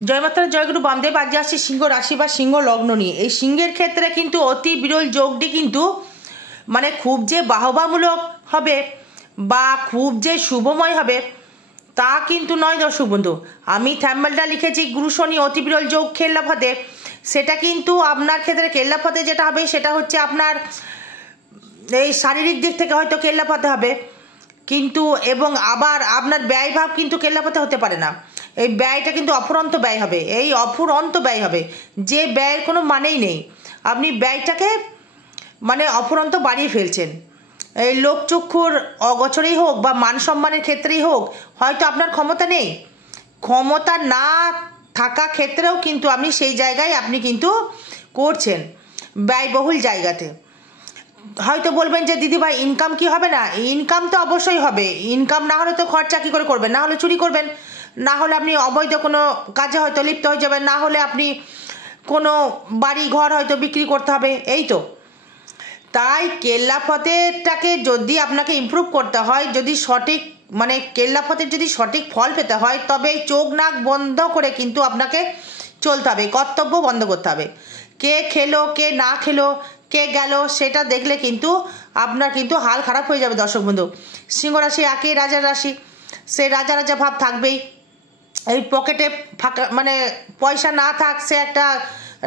জয় মাতা জয়গুরু বামদেব। আজ আসছে সিংহ রাশি বা সিংহ লগ্ন নিয়ে। এই সিংহের ক্ষেত্রে কিন্তু অতি বিরল যোগটি কিন্তু মানে খুব যে বাহবামূলক হবে বা খুব যে শুভময় হবে তা কিন্তু নয় দর্শক বন্ধু। আমি থ্যাম্বনেলটা লিখেছি গুরু শনি অতি বিরল যোগ কেল্লাফতে, সেটা কিন্তু আপনার ক্ষেত্রে কেল্লাফতে যেটা হবে সেটা হচ্ছে আপনার এই শারীরিক দিক থেকে হয়তো কেল্লাফতে হবে, কিন্তু এবং আবার আপনার ব্যয়ভাব কিন্তু কেল্লাফতে হতে পারে না। এই ব্যয়টা কিন্তু অফুরন্ত ব্যয় হবে, এই অফুরন্ত ব্যয় হবে, যে ব্যয়ের কোনো মানেই নেই। আপনি ব্যয়টাকে মানে অফুরন্ত বাড়িয়ে ফেলছেন। এই লোকচক্ষুর অগোচরেই হোক বা মান সম্মানের ক্ষেত্রেই হোক, হয়তো আপনার ক্ষমতা নেই, ক্ষমতা না থাকা ক্ষেত্রেও কিন্তু আপনি সেই জায়গায় আপনি কিন্তু করছেন ব্যয়বহুল জায়গাতে। হয়তো বলবেন যে দিদিভাই ইনকাম কি হবে না? ইনকাম তো অবশ্যই হবে। ইনকাম না হলে তো খরচা কী করে করবেন? না হলে চুরি করবেন, না হলে আপনি অবৈধ কোনো কাজে হয়তো লিপ্ত হয়ে যাবেন, না হলে আপনি কোনো বাড়ি ঘর হয়তো বিক্রি করতে হবে, এই তো। তাই কেল্লাফতেটাকে যদি আপনাকে ইমপ্রুভ করতে হয়, যদি সঠিক মানে কেল্লাফতের যদি সঠিক ফল পেতে হয়, তবে চোখ নাক বন্ধ করে কিন্তু আপনাকে চলতে হবে, কর্তব্য বন্ধ করতে হবে। কে খেলো কে না খেলো কে গেল সেটা দেখলে কিন্তু আপনার কিন্তু হাল খারাপ হয়ে যাবে দর্শক বন্ধু। সিংহ রাশি একই রাজার রাশি, সে রাজা রাজা ভাব থাকবেই। এই পকেটে ফাঁকা মানে পয়সা না থাক, সে একটা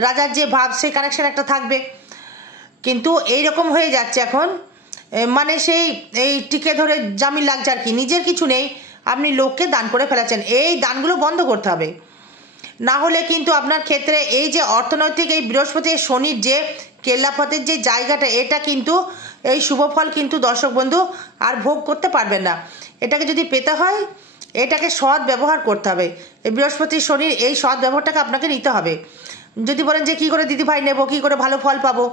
রাজার যে ভাব সেই কানেকশন একটা থাকবে। কিন্তু এই রকম হয়ে যাচ্ছে এখন, মানে সেই এই টিকে ধরে জামিন লাগছে আর কি, নিজের কিছু নেই, আপনি লোককে দান করে ফেলাচ্ছেন। এই দানগুলো বন্ধ করতে হবে, না হলে কিন্তু আপনার ক্ষেত্রে এই যে অর্থনৈতিক এই বৃহস্পতি শনির যে কেল্লাফতের যে জায়গাটা, এটা কিন্তু এই শুভ ফল কিন্তু দর্শক বন্ধু আর ভোগ করতে পারবেন না। এটাকে যদি পেতে হয় এটাকে সৎ ব্যবহার করতে হবে। এই বৃহস্পতি শনির এই সৎ ব্যবহারটাকে আপনাকে নিতে হবে। যদি বলেন যে কী করে দিদিভাই নেব, কী করে ভালো ফল পাবো,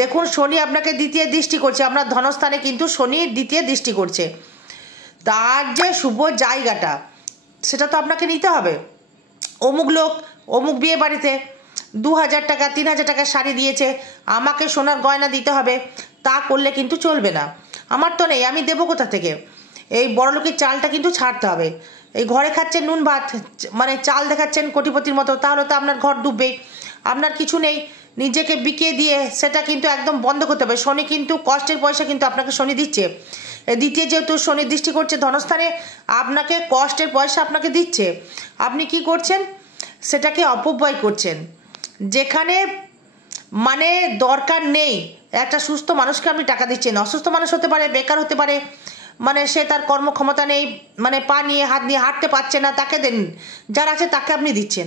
দেখুন শনি আপনাকে দ্বিতীয় দৃষ্টি করছে, আপনার ধনস্থানে কিন্তু শনি দ্বিতীয় দৃষ্টি করছে। তার যে শুভ জায়গাটা সেটা তো আপনাকে নিতে হবে। অমুক লোক অমুক বিয়ে বাড়িতে 2000 টাকা 3000 টাকা শাড়ি দিয়েছে, আমাকে সোনার গয়না দিতে হবে, তা করলে কিন্তু চলবে না। আমার তো নেই, আমি দেবো কোথা থেকে? এই বড়লোকের চালটা কিন্তু ছাড়তে হবে। এই ঘরে খাচ্ছেন নুন ভাত, মানে চাল দেখাচ্ছেন কোটিপতির মতো, তাহলে তো আপনার ঘর ডুববেই। আপনার কিছু নেই, নিজেকে বিকিয়ে দিয়ে সেটা কিন্তু একদম বন্ধ করতে হবে। শনি কিন্তু কষ্টের পয়সা কিন্তু আপনাকে শনি দিচ্ছে, দ্বিতীয় যেহেতু শনি দৃষ্টি করছে ধনস্থানে, আপনাকে কষ্টের পয়সা আপনাকে দিচ্ছে, আপনি কি করছেন? সেটাকে অপব্যয় করছেন। যেখানে মানে দরকার নেই একটা সুস্থ মানুষকে আপনি টাকা দিচ্ছেন, অসুস্থ মানুষ হতে পারে, বেকার হতে পারে, মানে সে তার কর্মক্ষমতা নেই, মানে পা নিয়ে হাত নিয়ে হাঁটতে পারছে না, তাকে দেন। যার আছে তাকে আপনি দিচ্ছেন,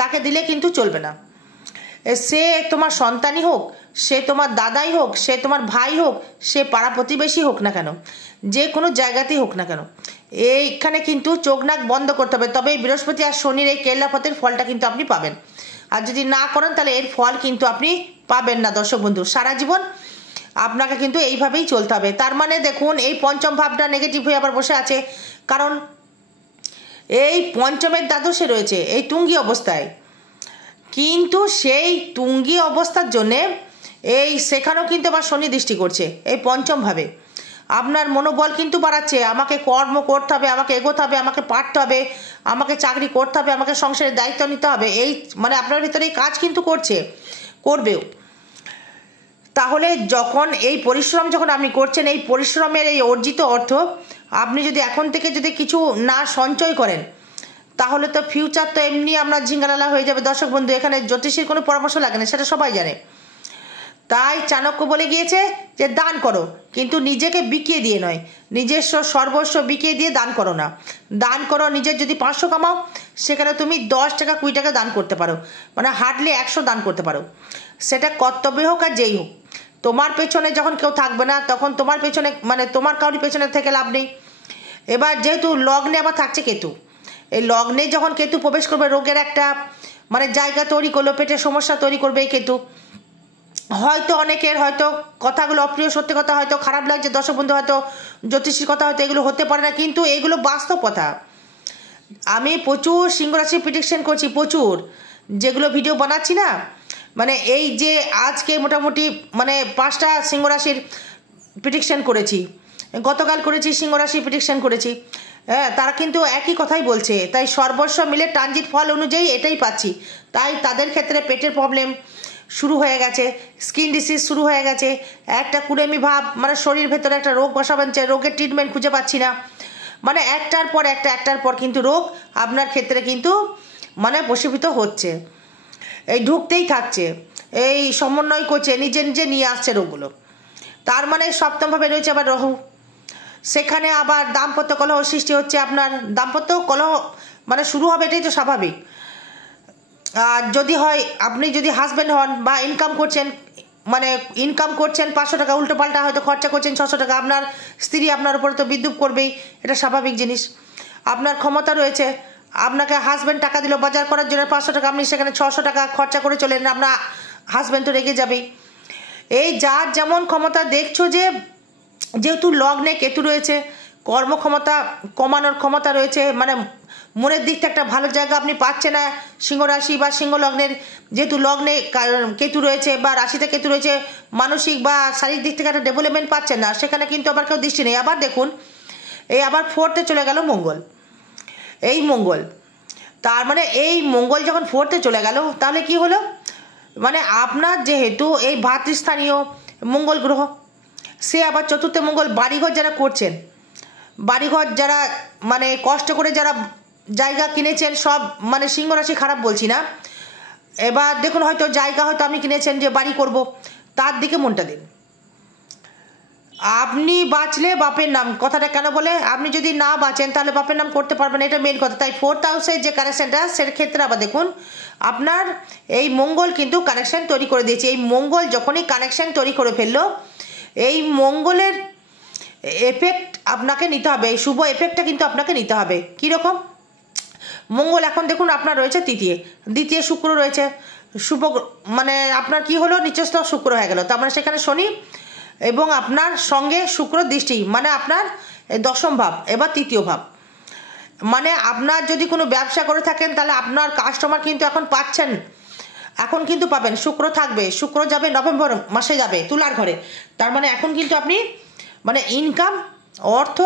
তাকে দিলে কিন্তু চলবে না। সে তোমার সন্তানই হোক, সে তোমার দাদাই হোক, সে তোমার ভাই হোক, সে পাড়া প্রতিবেশী হোক না কেন, যে কোনো জায়গাতেই হোক না কেন, এইখানে কিন্তু চোখ নাক বন্ধ করতে হবে। তবে এই বৃহস্পতি আর শনির এই কেল্লাফতের ফলটা কিন্তু আপনি পাবেন। আর যদি না করেন তাহলে এর ফল কিন্তু আপনি পাবেন না দর্শক বন্ধু। সারা জীবন আপনাকে কিন্তু এইভাবেই চলতে হবে। তার মানে দেখুন এই পঞ্চম ভাবটা নেগেটিভ হয়ে আবার বসে আছে, কারণ এই পঞ্চমের দ্বাদশে রয়েছে এই তুঙ্গি অবস্থায়, কিন্তু সেই তুঙ্গি অবস্থার জন্যে এই সেখানেও কিন্তু আবার শনি দৃষ্টি করছে এই পঞ্চমভাবে। আপনার মনোবল কিন্তু বাড়াচ্ছে, আমাকে কর্ম করতে হবে, আমাকে এগোতে হবে, আমাকে পারতে হবে, আমাকে চাকরি করতে হবে, আমাকে সংসারের দায়িত্ব নিতে হবে, এই মানে আপনার ভিতরে এই কাজ কিন্তু করবেও। তাহলে যখন এই পরিশ্রম যখন আপনি করছেন, এই পরিশ্রমের এই অর্জিত অর্থ আপনি যদি এখন থেকে যদি কিছু না সঞ্চয় করেন, তাহলে তো ফিউচার তো এমনি আমরা ঝিঙ্গালালা হয়ে যাবে দর্শক বন্ধু। এখানে জ্যোতিষীর কোনো পরামর্শ লাগে না, সেটা সবাই জানে। তাই চাণক্য বলে গিয়েছে যে দান করো, কিন্তু নিজেকে বিকিয়ে দিয়ে নয়, নিজস্ব সর্বস্ব বিকিয়ে দিয়ে দান করো না। দান করো, নিজের যদি 500 কামাও সেখানে তুমি 10 টাকা 20 টাকা দান করতে পারো, মানে হার্ডলি 100 দান করতে পারো। সেটা কর্তব্য হোক আর যেই হোক। তোমার পেছনে যখন কেউ থাকবে না তখন তোমার পেছনে মানে তোমার কাউরি পেছনে থেকে লাভ নেই। এবার যেহেতু লগ্নে আবার থাকছে কেতু, এই লগ্নে যখন কেতু প্রবেশ করবে রোগের একটা মানে জায়গা তৈরি করলো, পেটের সমস্যা তৈরি করবে এই কেতু। হয়তো অনেকের হয়তো কথাগুলো অপ্রিয় সত্যি কথা হয়তো খারাপ লাগছে দর্শক বন্ধু, হয়তো জ্যোতিষীর কথা হয়তো এগুলো হতে পারে না, কিন্তু এগুলো বাস্তব কথা। আমি প্রচুর সিংহ রাশির প্রেডিকশন করছি, প্রচুর, যেগুলো ভিডিও বানাচ্ছি না, মানে এই যে আজকে মোটামুটি মানে 5টা সিংহ রাশির প্রেডিকশন করেছি, গতকাল করেছি সিংহ রাশির প্রেডিকশন করেছি। হ্যাঁ, তারা কিন্তু একই কথাই বলছে, তাই সর্বস্ব মিলে ট্রানজিট ফল অনুযায়ী এটাই পাচ্ছি। তাই তাদের ক্ষেত্রে পেটের প্রবলেম শুরু হয়ে গেছে, স্কিন ডিসিজ শুরু হয়ে গেছে, একটা কুড়েমি ভাব, মানে শরীর ভেতরে একটা রোগ বসা বাঁধছে, রোগের ট্রিটমেন্ট খুঁজে পাচ্ছি না, মানে একটার পর কিন্তু রোগ আপনার ক্ষেত্রে কিন্তু মানে বশীভূত হচ্ছে, এই ঢুকতেই থাকছে, এই সমন্বয় করছে, নিজে নিজে নিয়ে আসছে রোগগুলো। তার মানে সপ্তমভাবে রয়েছে আবার রাহু, সেখানে আবার দাম্পত্য কলহ সৃষ্টি হচ্ছে। আপনার দাম্পত্য কলহ মানে শুরু হবে, এটাই তো স্বাভাবিক। আর যদি হয় আপনি যদি হাজব্যান্ড হন বা ইনকাম করছেন, মানে ইনকাম করছেন 500 টাকা, উল্টো পাল্টা হয়তো খরচা করছেন 600 টাকা, আপনার স্ত্রী আপনার উপরে তো বিদ্রুপ করবেই, এটা স্বাভাবিক জিনিস। আপনার ক্ষমতা রয়েছে, আপনাকে হাজব্যান্ড টাকা দিল বাজার করার জন্য 500 টাকা, আপনি সেখানে 600 টাকা খরচা করে চলেন, আপনার হাজব্যান্ড তো রেগে যাবেই। এই যার যেমন ক্ষমতা, দেখছো যে যেহেতু লগ্নে কেতু রয়েছে, কর্মক্ষমতা কমানোর ক্ষমতা রয়েছে, মানে মনের দিক থেকে একটা ভালো জায়গা আপনি পাচ্ছেন না। সিংহ রাশি বা সিংহ লগ্নের যেহেতু লগ্নে কেতু রয়েছে বা রাশিতে কেতু রয়েছে, মানসিক বা শারীরিক দিক থেকে একটা ডেভেলপমেন্ট পাচ্ছেন না, সেখানে কিন্তু আবার কেউ দৃষ্টি নেই। আবার দেখুন, এই আবার 4th চলে গেল মঙ্গল, এই মঙ্গল, তার মানে এই মঙ্গল যখন 4th চলে গেল, তাহলে কি হলো, মানে আপনার যেহেতু এই ভাতৃস্থানীয় মঙ্গল গ্রহ, সে আবার 4th মঙ্গল, বাড়িঘর যারা করছেন, বাড়িঘর যারা মানে কষ্ট করে যারা জায়গা কিনেছেন, সব মানে সিংহ রাশি খারাপ বলছি না, এবার দেখুন হয়তো জায়গা হয়তো আপনি কিনেছেন যে বাড়ি করব, তার দিকে মনটা দিন। আপনি বাঁচলে বাপের নাম, কথাটা কেন বলে, আপনি যদি না বাঁচেন তাহলে বাপের নাম করতে পারবেন, এটা মেন কথা। তাই 4th হাউসের যে কানেকশনটা, সেক্ষেত্রে আবার দেখুন আপনার এই মঙ্গল কিন্তু কানেকশন তৈরি করে দিয়েছে। এই মঙ্গল যখনই কানেকশন তৈরি করে ফেললো, এই মঙ্গলের এফেক্ট আপনাকে নিতে হবে, এই শুভ এফেক্টটা কিন্তু আপনাকে নিতে হবে। কীরকম, মঙ্গল এখন দেখুন আপনার রয়েছে দ্বিতীয় শুক্র রয়েছে, শুভ মানে আপনার কি হলো, নিচস্থ শুক্র হয়ে গেল, তার মানে সেখানে শনি এবং আপনার সঙ্গে শুক্র দৃষ্টি, মানে আপনার 10ম ভাব, এবার 3য় ভাব, মানে আপনার যদি কোনো ব্যবসা করে থাকেন তাহলে আপনার কাস্টমার কিন্তু এখন পাচ্ছেন, এখন কিন্তু পাবেন, শুক্র থাকবে, শুক্র যাবে নভেম্বর মাসে যাবে তুলার ঘরে, তার মানে এখন কিন্তু আপনি মানে ইনকাম অর্থ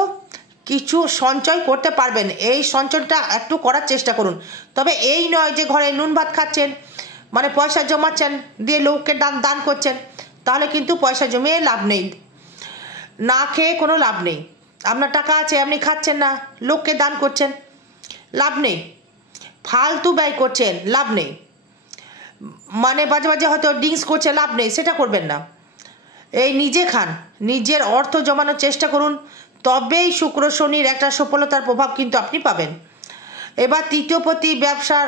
কিছু সঞ্চয় করতে পারবেন। এই সঞ্চয়টা একটু করার চেষ্টা করুন, তবে এই নয় যে ঘরে নুন ভাত খাচ্ছেন, মানে পয়সা জমাচ্ছেন দিয়ে লোককে দান করছেন, তাহলে কিন্তু পয়সা জমিয়ে লাভ নেই, না খেয়ে কোনো লাভ নেই। আপনার টাকা আছে, আপনি খাচ্ছেন না, লোককে দান করছেন, লাভ নেই, ফালতু ব্যয় করছেন, লাভ নেই, মানে বাজে বাজে হয়তো ড্রিঙ্কস করছে, লাভ নেই, সেটা করবেন না। এই নিজে খান, নিজের অর্থ জমানোর চেষ্টা করুন, তবেই শুক্র শনির একটা সফলতার প্রভাব কিন্তু আপনি পাবেন। এবার 3য় পতি ব্যবসার,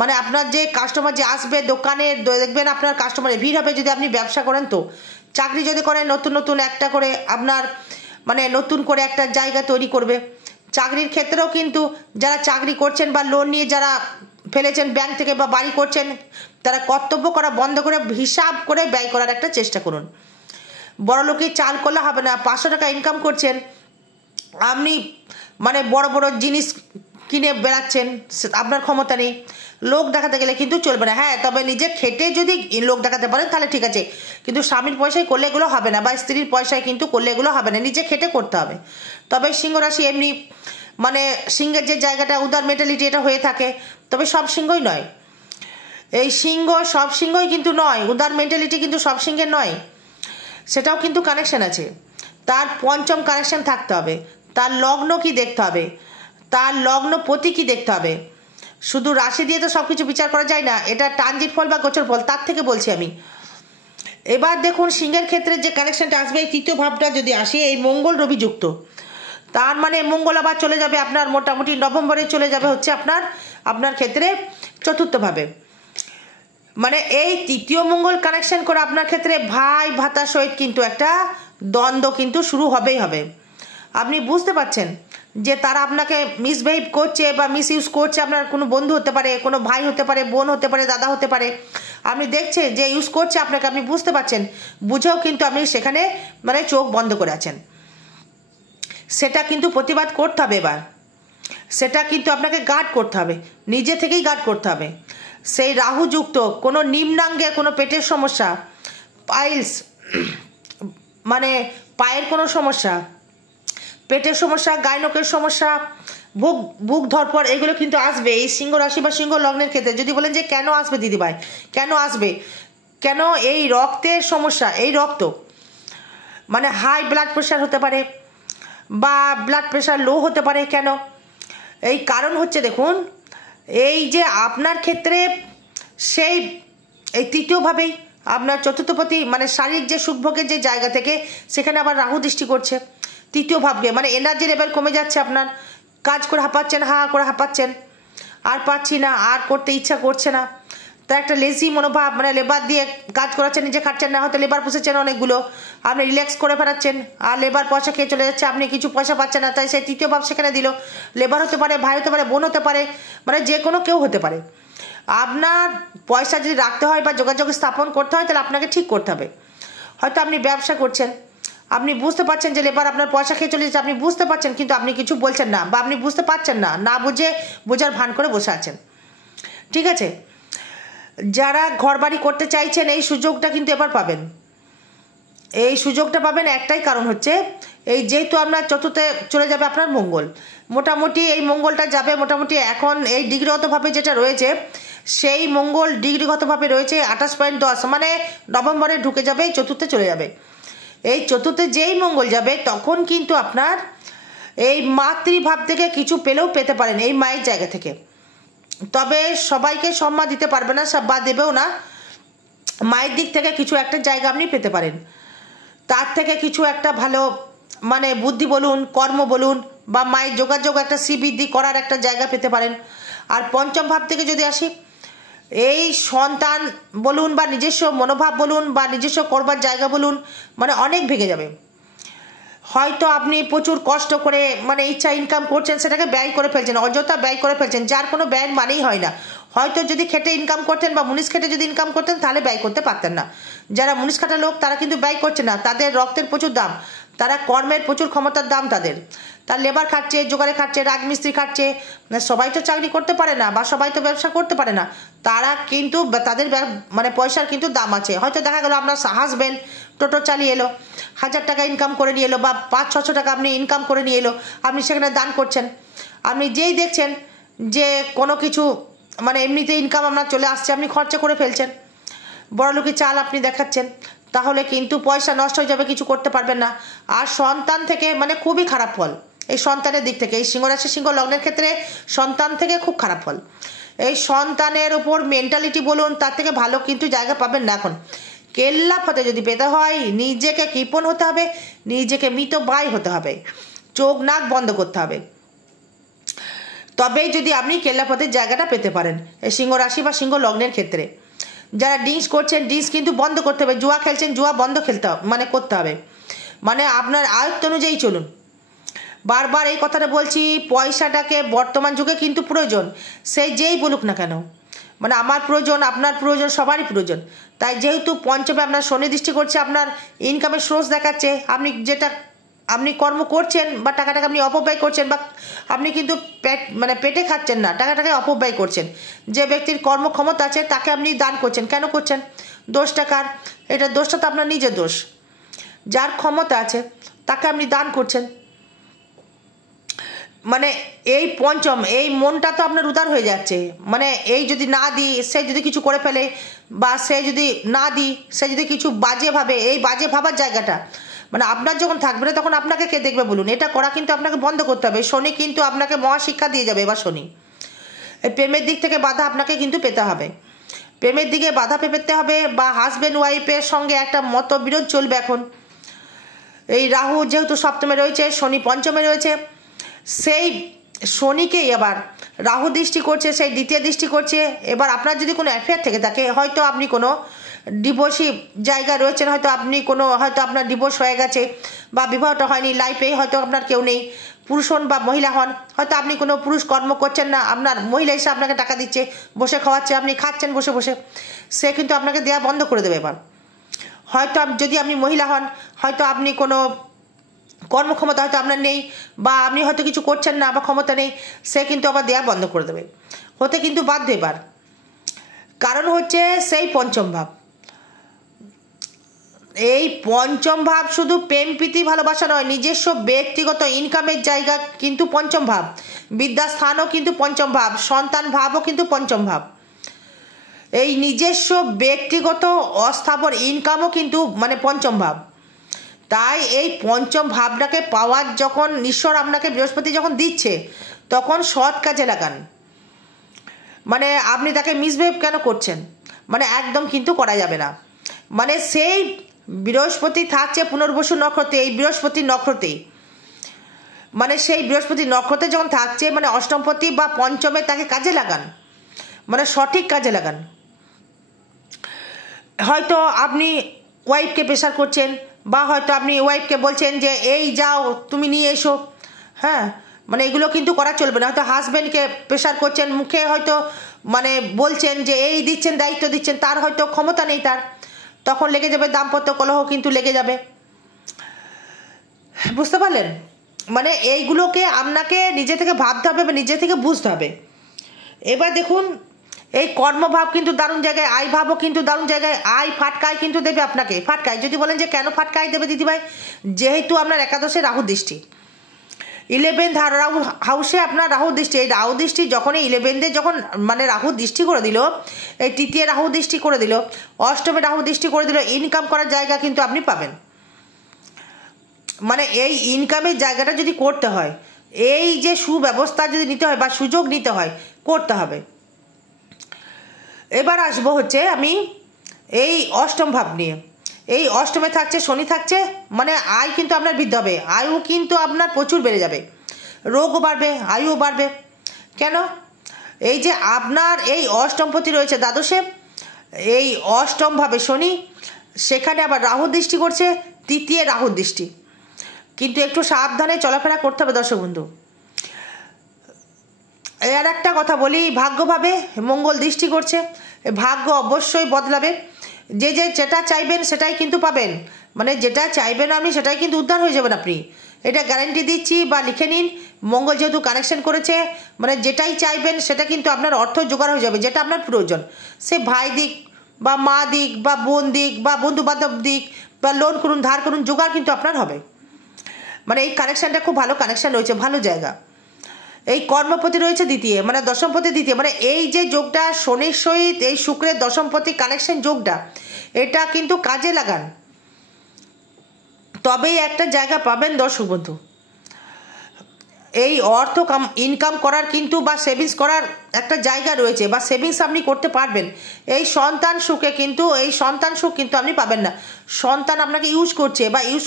মানে আপনার যে কাস্টমার যে আসবে দোকানে, দেখবেন আপনার কাস্টমারের ভিড় হবে যদি আপনি ব্যবসা করেন। তো চাকরি যদি করেন, নতুন নতুন একটা করে আপনার মানে নতুন করে একটা জায়গা তৈরি করবে। চাকরির ক্ষেত্রেও কিন্তু যারা চাকরি করছেন বা লোন নিয়ে যারা ফেলেছেন ব্যাংক থেকে বা বাড়ি করছেন, তারা কর্তব্য করা বন্ধ করে হিসাব করে ব্যয় করার একটা চেষ্টা করুন। বড়লোকে চাল করলে হবে না, 500 টাকা ইনকাম করছেন, আপনি মানে বড় বড় জিনিস কিনে বেড়াচ্ছেন, আপনার ক্ষমতা নেই, লোক দেখাতে গেলে কিন্তু চলবে না। হ্যাঁ, তবে নিজে খেটে যদি লোক দেখাতে পারেন তাহলে ঠিক আছে, কিন্তু স্বামীর পয়সায় করলে এগুলো হবে না, বা স্ত্রীর পয়সায় কিন্তু করলে এগুলো হবে না, নিজে খেটে করতে হবে। তবে সিংহ রাশি এমনি মানে সিংহের যে জায়গাটা উদার মেন্টালিটি, এটা হয়ে থাকে, তবে সব সিংহই নয়, এই সিংহ সব সিংহই কিন্তু নয়, উদার মেন্টালিটি কিন্তু সব সিংহের নয়, সেটাও কিন্তু কানেকশন আছে। তার 5ম কানেকশন থাকতে হবে, তার লগ্ন কি দেখতে হবে, তার লগ্ন পতি কি দেখতে হবে। শুধু রাশি দিয়ে তো সব কিছু বিচার করা যায় না, এটা ট্রানজিট ফল বা গোচর ফল, তার থেকে বলছি আমি। এবার দেখুন সিংহের ক্ষেত্রে যে কানেকশনটা আসবে, এই 3য় ভাবটা যদি আসে, এই মঙ্গল রবি যুক্ত, তার মানে মঙ্গল আবার চলে যাবে আপনার মোটামুটি নভেম্বরে চলে যাবে হচ্ছে আপনার ক্ষেত্রে 4th ভাবে, মানে এই 3য় মঙ্গল কানেকশন করে আপনার ক্ষেত্রে ভাই ভাতার সহিত কিন্তু একটা দ্বন্দ্ব কিন্তু শুরু হবেই হবে। আপনি বুঝতে পারছেন যে তারা আপনাকে মিসবিহেভ করছে বা মিসইউজ করছে, আপনার কোনো বন্ধু হতে পারে, কোনো ভাই হতে পারে, বোন হতে পারে, দাদা হতে পারে, আপনি দেখছেন যে ইউজ করছে আপনাকে, আপনি বুঝতে পারছেন, বুঝেও কিন্তু আপনি সেখানে মানে চোখ বন্ধ করে আছেন। সেটা কিন্তু প্রতিবাদ করতে হবে, এবার সেটা কিন্তু আপনাকে গার্ড করতে হবে, নিজে থেকেই গার্ড করতে হবে। সেই রাহুযুক্ত কোনো নিম্নাঙ্গে কোনো পেটের সমস্যা, পাইলস মানে পায়ের কোনো সমস্যা, পেটের সমস্যা, গাইনকের সমস্যা, বুক ধরপড়, এগুলো কিন্তু আসবে এই সিংহ রাশি বা সিংহ লগ্নের ক্ষেত্রে। যদি বলেন যে কেন আসবে দিদিভাই, কেন আসবে, কেন এই রক্তের সমস্যা, এই রক্ত মানে হাই ব্লাড প্রেশার হতে পারে বা ব্লাড প্রেশার লো হতে পারে, কেন? এই কারণ হচ্ছে দেখুন, এই যে আপনার ক্ষেত্রে সেই এই তৃতীয়ভাবেই আপনার চতুর্থপতি মানে শারীরিক যে সুখভোগের যে জায়গা থেকে সেখানে আবার রাহু দৃষ্টি করছে তৃতীয় ভাবকে, মানে এনার্জি লেভেল কমে যাচ্ছে আপনার, কাজ করে হাঁপাচ্ছেন, হা করে হাঁপাচ্ছেন, আর পাচ্ছি না, আর করতে ইচ্ছা করছে না, তা একটা লেজি মনোভাব, মানে লেবার দিয়ে কাজ করাচ্ছেন, নিজে খাচ্ছেন না, হয়তো লেবার পুষেছেন অনেকগুলো, আপনি রিল্যাক্স করে ফেরাচ্ছেন, আর লেবার পয়সা খেয়ে চলে যাচ্ছে, আপনি কিছু পয়সা পাচ্ছেন না, তাই সেই তৃতীয় ভাব সেখানে দিল। লেবার হতে পারে, ভাই হতে পারে, বোন হতে পারে, মানে যে কোনো কেউ হতে পারে। আপনার পয়সা যদি রাখতে হয় বা যোগাযোগ স্থাপন করতে হয় তাহলে আপনাকে ঠিক করতে হবে। হয়তো আপনি ব্যবসা করছেন, আপনি বুঝতে পারছেন যে লেবার আপনার পয়সা খেয়ে চলে যাচ্ছে, আপনি বুঝতে পারছেন কিন্তু আপনি কিছু বলছেন না, বা আপনি বুঝতে পারছেন না, না বুঝে বোঝার ভান করে বসে আছেন, ঠিক আছে? যারা ঘরবাড়ি করতে চাইছেন এই সুযোগটা কিন্তু এবার পাবেন, এই সুযোগটা পাবেন একটাই কারণ হচ্ছে এই যেহেতু আপনার চতুর্থে চলে যাবে আপনার মঙ্গল, মোটামুটি এই মঙ্গলটা যাবে মোটামুটি এখন এই ডিগ্রিগতভাবে যেটা রয়েছে সেই মঙ্গল ডিগ্রিগতভাবে রয়েছে 28.10, মানে নভেম্বরে ঢুকে যাবে, এই চতুর্থে চলে যাবে। এই চতুর্থে যেই মঙ্গল যাবে তখন কিন্তু আপনার এই মাতৃভাব থেকে কিছু পেলেও পেতে পারেন এই মায়ের জায়গা থেকে, তবে সবাইকে সম্মান দিতে পারবে না বা দেবেও না, মায়ের দিক থেকে কিছু একটা জায়গা আপনি পেতে পারেন, তার থেকে কিছু একটা ভালো মানে বুদ্ধি বলুন, কর্ম বলুন, বা মায়ের যোগাযোগ একটা শ্রীবৃদ্ধি করার একটা জায়গা পেতে পারেন। আর পঞ্চম ভাব থেকে যদি আসি, এই সন্তান বলুন বা নিজস্ব মনোভাব বলুন বা নিজস্ব করবার জায়গা বলুন, মানে অনেক ভেঙে যাবে। হয়তো আপনি প্রচুর কষ্ট করে মানে ইচ্ছা ইনকাম করছেন, সেটাকে ব্যয় করে ফেলছেন, অযথা ব্যয় করে ফেলছেন, যার কোনো ব্যয় মানেই হয় না। হয়তো যদি খেটে ইনকাম করতেন বা মুনিশ খেটে যদি ইনকাম করতেন তাহলে ব্যয় করতে পারতেন না। যারা মুনিশ খাটা লোক তারা কিন্তু ব্যয় করছে না, তাদের রক্তের প্রচুর দাম, তারা কর্মের প্রচুর ক্ষমতার দাম তাদের, তার লেবার খাটছে, জোগাড়ে খাটছে, রাজমিস্ত্রি খাটছে, সবাই তো চাকরি করতে পারে না বা সবাই তো ব্যবসা করতে পারে না, তারা কিন্তু তাদের মানে পয়সার কিন্তু দাম আছে। হয়তো দেখা গেল আপনার হাজবেন্ড টোটো চালিয়ে এলো, 1000 টাকা ইনকাম করে নিয়ে এলো বা 500-600 টাকা আপনি ইনকাম করে নিয়ে এলো, আপনি সেখানে দান করছেন। আপনি যেই দেখছেন যে কোনো কিছু মানে এমনিতে ইনকাম আপনার চলে আসছে, আপনি খরচা করে ফেলছেন, বড়লোকি চাল আপনি দেখাচ্ছেন, তাহলে কিন্তু পয়সা নষ্ট হয়ে যাবে, কিছু করতে পারবেন না। আর সন্তান থেকে মানে খুবই খারাপ ফল, এই সন্তানের দিক থেকে এই সিংহ রাশি সিংহ লগ্নের ক্ষেত্রে সন্তান থেকে খুব খারাপ ফল। এই সন্তানের ওপর মেন্টালিটি বলুন, তার থেকে ভালো কিন্তু জায়গা পাবেন না। এখন কেল্লা ফতে যদি পেতে হয় নিজেকে কৃপণ হতে হবে, নিজেকে মিতব্যয় হতে হবে, চোখ নাক বন্ধ করতে হবে, তবেই যদি আপনি কেল্লা পথের জায়গাটা পেতে পারেন এই সিংহ রাশি বা সিংহ লগ্নের ক্ষেত্রে। যারা ড্রিঙ্কস করছেন ড্রিঙ্কস কিন্তু বন্ধ করতে হবে, জুয়া খেলছেন জুয়া বন্ধ খেলতে হবে, মানে করতে হবে, মানে আপনার আয়ত্ত অনুযায়ী চলুন। বারবার এই কথাটা বলছি, পয়সাটাকে বর্তমান যুগে কিন্তু প্রয়োজন, সেই যেই বলুক না কেন, মানে আমার প্রয়োজন, আপনার প্রয়োজন, সবারই প্রয়োজন। তাই যেহেতু পঞ্চমে আপনার শনি দৃষ্টি করছে, আপনার ইনকামের সোর্স দেখাচ্ছে, আপনি যেটা আপনি কর্ম করছেন বা টাকাটাকে আপনি অপব্যয় করছেন, বা আপনি কিন্তু পেটে খাচ্ছেন না, টাকাটাকে অপব্যয় করছেন। যে ব্যক্তির কর্মক্ষমতা আছে তাকে আপনি দান করছেন, কেন করছেন? দোষটা কার? এটা দোষটা তো আপনার নিজের দোষ। যার ক্ষমতা আছে তাকে আপনি দান করছেন, মানে এই পঞ্চম এই মনটা তো আপনার উদার হয়ে যাচ্ছে, মানে এই যদি না দিই সে যদি কিছু করে ফেলে, বা সে যদি না দিই সে যদি কিছু বাজে ভাবে, এই বাজে ভাবার জায়গাটা মানে আপনার যখন থাকবে না তখন আপনাকে কে দেখবে বলুন? এটা করা কিন্তু আপনাকে বন্ধ করতে হবে। শনি কিন্তু আপনাকে মহাশিক্ষা দিয়ে যাবে এবার শনি। এই প্রেমের দিক থেকে বাধা আপনাকে কিন্তু পেতে হবে, প্রেমের দিকে বাধা পেতে হবে, বা হাজব্যান্ড ওয়াইফের সঙ্গে একটা মতবিরোধ চলবে। এখন এই রাহু যেহেতু সপ্তমে রয়েছে, শনি পঞ্চমে রয়েছে, সেই শনিকেই আবার রাহু দৃষ্টি করছে, সেই দ্বিতীয় দৃষ্টি করছে। এবার আপনার যদি কোনো অ্যাফেয়ার থেকে থাকে, হয়তো আপনি কোনো ডিভোর্সি জায়গা রয়েছেন, হয়তো আপনি কোনো হয়তো আপনার ডিভোর্স হয়ে গেছে বা বিবাহটা হয়নি, লাইফে হয়তো আপনার কেউ নেই, পুরুষ হন বা মহিলা হন, হয়তো আপনি কোনো পুরুষ কর্ম করছেন না, আপনার মহিলা এসে আপনাকে টাকা দিচ্ছে, বসে খাওয়াচ্ছে, আপনি খাচ্ছেন বসে বসে, সে কিন্তু আপনাকে দেওয়া বন্ধ করে দেবে এবার। হয়তো যদি আপনি মহিলা হন, হয়তো আপনি কোনো কর্মক্ষমতা হয়তো আপনার নেই, বা আপনি হয়তো কিছু করছেন না বা ক্ষমতা নেই, সে কিন্তু আবার দেয়া বন্ধ করে দেবে, হতে কিন্তু বাধ্য এবার। কারণ হচ্ছে সেই পঞ্চম ভাব, এই পঞ্চম ভাব শুধু প্রেম প্রীতি ভালোবাসা নয়, নিজস্ব ব্যক্তিগত ইনকামের জায়গা কিন্তু পঞ্চম ভাব, বিদ্যাস্থানও কিন্তু পঞ্চম ভাব, সন্তান ভাবও কিন্তু পঞ্চম ভাব। এই নিজস্ব ব্যক্তিগত অস্থাবর ইনকামও কিন্তু মানে পঞ্চম ভাব। তাই এই পঞ্চম ভাবটাকে পাওয়ার যখন ঈশ্বর আপনাকে বৃহস্পতি যখন দিচ্ছে, তখন সৎ কাজে লাগান। মানে আপনি তাকে মিসবিহেভ কেন করছেন, মানে একদম কিন্তু করা যাবে না। মানে সেই বৃহস্পতি থাকছে পুনর্বসু নক্ষত্রে, এই বৃহস্পতি নক্ষত্রেই, মানে সেই বৃহস্পতি নক্ষত্রে যখন থাকছে, মানে অষ্টমপতি বা পঞ্চমে তাকে কাজে লাগান, মানে সঠিক কাজে লাগান। হয়তো আপনি ওয়াইফকে প্রেশার করছেন, বা হয়তো আপনি ওয়াইফকে বলছেন যে এই যাও তুমি নিয়ে এসো, হ্যাঁ, মানে এগুলো কিন্তু করা চলবে না। হয়তো হাজব্যান্ডকে প্রেশার করছেন, মুখে হয়তো মানে বলছেন যে এই দিচ্ছেন, দায়িত্ব দিচ্ছেন, তার হয়তো ক্ষমতা নেই, তার তখন লেগে যাবে দাম্পত্য কলহ, কিন্তু লেগে যাবে। বুঝতে পারলেন? মানে এইগুলোকে আপনাকে নিজে থেকে ভাবতে হবে বা নিজে থেকে বুঝতে হবে। এবার দেখুন, এই কর্মভাব কিন্তু দারুণ জায়গায়, আয় ভাবও কিন্তু দারুণ জায়গায়। আয় ফাটকায় কিন্তু দেবে আপনাকে, ফাটকায়। যদি বলেন যে কেন ফাটকায় দেবে দিদিভাই, যেহেতু আপনার একাদশে রাহু দৃষ্টি, 11th রাহু হাউসে আপনার রাহু দৃষ্টি, এই রাহু দৃষ্টি যখন এই 11th যখন মানে রাহু দৃষ্টি করে দিল, এই তৃতীয় রাহু দৃষ্টি করে দিল, অষ্টমে রাহু দৃষ্টি করে দিল, ইনকাম করার জায়গা কিন্তু আপনি পাবেন। মানে এই ইনকামের জায়গাটা যদি করতে হয়, এই যে সুব্যবস্থা যদি নিতে হয় বা সুযোগ নিতে হয়, করতে হবে। এবার আসবো হচ্ছে আমি এই অষ্টম ভাব নিয়ে। এই অষ্টমে থাকছে শনি থাকছে, মানে আয় কিন্তু আপনার বৃদ্ধি হবে, আয়ু কিন্তু আপনার প্রচুর বেড়ে যাবে, রোগও বাড়বে, আয়ুও বাড়বে। কেন? এই যে আপনার এই অষ্টমপতি রয়েছে দ্বাদশে, এই অষ্টম ভাবে শনি, সেখানে আবার রাহু দৃষ্টি করছে, তৃতীয় রাহু দৃষ্টি, কিন্তু একটু সাবধানে চলাফেরা করতে হবে দর্শক বন্ধু। আর একটা কথা বলি, ভাগ্যভাবে মঙ্গল দৃষ্টি করছে, ভাগ্য অবশ্যই বদলাবে। যে যেটা চাইবেন সেটাই কিন্তু পাবেন, মানে যেটা চাইবেন আপনি সেটাই কিন্তু উদ্ধার হয়ে যাবেন আপনি, এটা গ্যারান্টি দিচ্ছি, বা লিখে নিন। মঙ্গল যেহেতু কানেকশন করেছে, মানে যেটাই চাইবেন সেটা কিন্তু আপনার অর্থ জোগাড় হয়ে যাবে, যেটা আপনার প্রয়োজন, সে ভাই দিক বা মা দিক বা বোন দিক বা বন্ধু বান্ধব দিক, বা লোন করুন ধার করুন, জোগাড় কিন্তু আপনার হবে। মানে এই কানেকশানটা খুব ভালো কানেকশান রয়েছে, ভালো জায়গা। এই কর্মপতি রয়েছে দ্বিতীয়, মানে দশমপতি দ্বিতীয়, মানে এই যে যোগটা শনির সহিত এই শুক্রের দশমপতি কানেকশন যোগটা, এটা কিন্তু কাজে লাগান, তবেই একটা জায়গা পাবেন দর্শক বন্ধু। এই অর্থ ইনকাম করার কিন্তু বা সেভিংস করার একটা জায়গা রয়েছে, বা সেভিংস আপনি করতে পারবেন। এই সন্তান সুখে কিন্তু, এই সন্তান সুখ কিন্তু আপনি পাবেন না, সন্তান আপনাকে ইউজ করছে বা ইউজ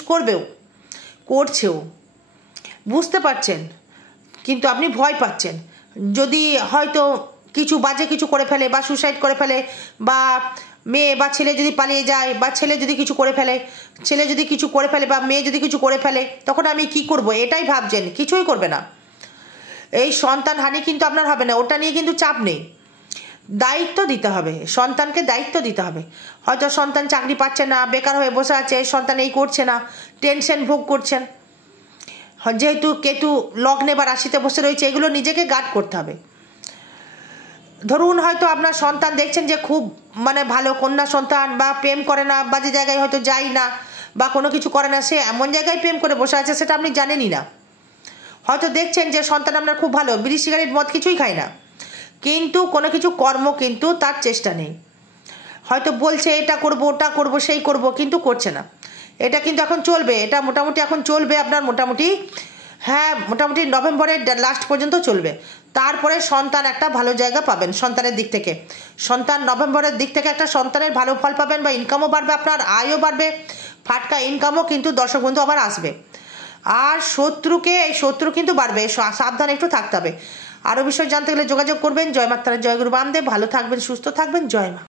করছেও, বুঝতে পারছেন, কিন্তু আপনি ভয় পাচ্ছেন। যদি হয়তো কিছু বাজে কিছু করে ফেলে, বা সুসাইড করে ফেলে, বা মেয়ে বা ছেলে যদি পালিয়ে যায়, বা ছেলে যদি কিছু করে ফেলে, বা মেয়ে যদি কিছু করে ফেলে, তখন আমি কি করব, এটাই ভাবছেন, কিছুই করবে না। এই সন্তান হানি কিন্তু আপনার হবে না, ওটা নিয়ে কিন্তু চাপ নেই। দায়িত্ব দিতে হবে, সন্তানকে দায়িত্ব দিতে হবে। হয়তো সন্তান চাকরি পাচ্ছে না, বেকার হয়ে বসে আছে, সন্তান এই করছে না, টেনশন ভোগ করছেন, যেহেতু কেতু লগ্নে বা রাশিতে বসে রয়েছে, এগুলো নিজেকে গার্ড করতে হবে। ধরুন হয়তো আপনার সন্তান দেখছেন যে খুব মানে ভালো কন্যা সন্তান, বা প্রেম করে না, বাজে জায়গায় হয়তো যায় না, বা কোনো কিছু করে না, সে এমন জায়গায় প্রেম করে বসে আছে, সেটা আপনি জানেনই না। হয়তো দেখছেন যে সন্তান আপনার খুব ভালো, বিড়ি সিগারেট মদ কিছুই খায় না, কিন্তু কোনো কিছু কর্ম কিন্তু তার চেষ্টা নেই। হয়তো বলছে এটা করব, ওটা করব, সেই করব, কিন্তু করছে না। এটা কিন্তু এখন চলবে, এটা মোটামুটি এখন চলবে আপনার, মোটামুটি হ্যাঁ, মোটামুটি নভেম্বরের লাস্ট পর্যন্ত চলবে। তারপরে সন্তান একটা ভালো জায়গা পাবেন সন্তানের দিক থেকে, সন্তান নভেম্বরের দিক থেকে একটা সন্তানের ভালো ফল পাবেন, বা ইনকামও বাড়বে, আপনার আয়ও বাড়বে, ফাটকা ইনকামও কিন্তু দর্শক বন্ধু আবার আসবে। আর শত্রু কিন্তু বাড়বে, সাবধানে একটু থাকতে হবে। আরও বিষয় জানতে গেলে যোগাযোগ করবেন। জয় মাতারা, জয় গুরু বামদেব। ভালো থাকবেন, সুস্থ থাকবেন, জয় মা।